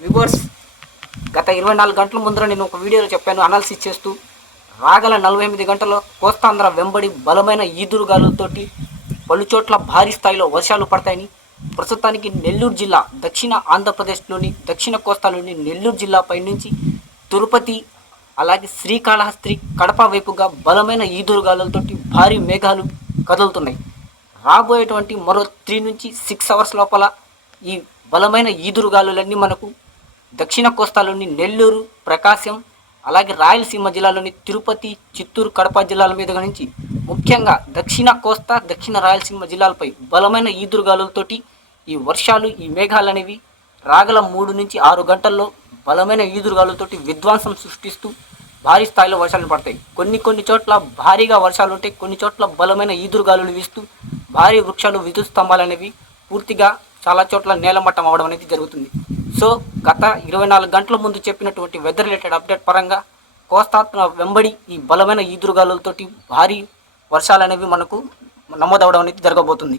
Viewers, గత 24 గంటల ముందర నేను ఒక వీడియోలో చెప్పాను, అనాలిసిస్ చేస్తూ రాగల 48 గంటల్లో కోస్తాంధ్ర వెంబడి బలమైన ఈదురుగాలులతోటి పలుచోట్ల భారీ స్థాయిలో వర్షాలు పడతాయని. ప్రస్తుతానికి నెల్లూరు జిల్లా, దక్షిణ ఆంధ్రప్రదేశ్లోని దక్షిణ కోస్తాలోని నెల్లూరు జిల్లాపై నుంచి తిరుపతి, అలాగే శ్రీకాళహస్తి, కడప వైపుగా బలమైన ఈదురుగాలులతోటి భారీ మేఘాలు కదులుతున్నాయి. రాబోయేటువంటి మరో 3 నుంచి 6 అవర్స్ లోపల ఈ బలమైన ఈదురుగాలులన్నీ మనకు దక్షిణ కోస్తాలోని నెల్లూరు, ప్రకాశం, అలాగే రాయలసీమ జిల్లాలోని తిరుపతి, చిత్తూరు, కడప జిల్లాల మీదుగా నుంచి ముఖ్యంగా దక్షిణ కోస్తా, దక్షిణ రాయలసీమ జిల్లాలపై బలమైన ఈదురుగాలులతోటి ఈ వర్షాలు, ఈ మేఘాలు అనేవి రాగల 3 నుంచి 6 గంటల్లో బలమైన ఈదురుగాలులతోటి విధ్వంసం సృష్టిస్తూ భారీ స్థాయిలో వర్షాలు పడతాయి. కొన్ని చోట్ల భారీగా వర్షాలు ఉంటాయి, కొన్ని చోట్ల బలమైన ఈదురుగాలులు వీస్తూ భారీ వృక్షాలు, విద్యుత్ స్తంభాలు అనేవి పూర్తిగా చాలా చోట్ల నేలమట్టం అవడం అనేది జరుగుతుంది. సో గత 24 గంటల ముందు చెప్పినటువంటి వెదర్ రిలేటెడ్ అప్డేట్ పరంగా కోస్తా వెంబడి ఈ బలమైన ఈదురుగాలులతోటి భారీ వర్షాలు అనేవి మనకు నమోదవడం అనేది జరగబోతుంది.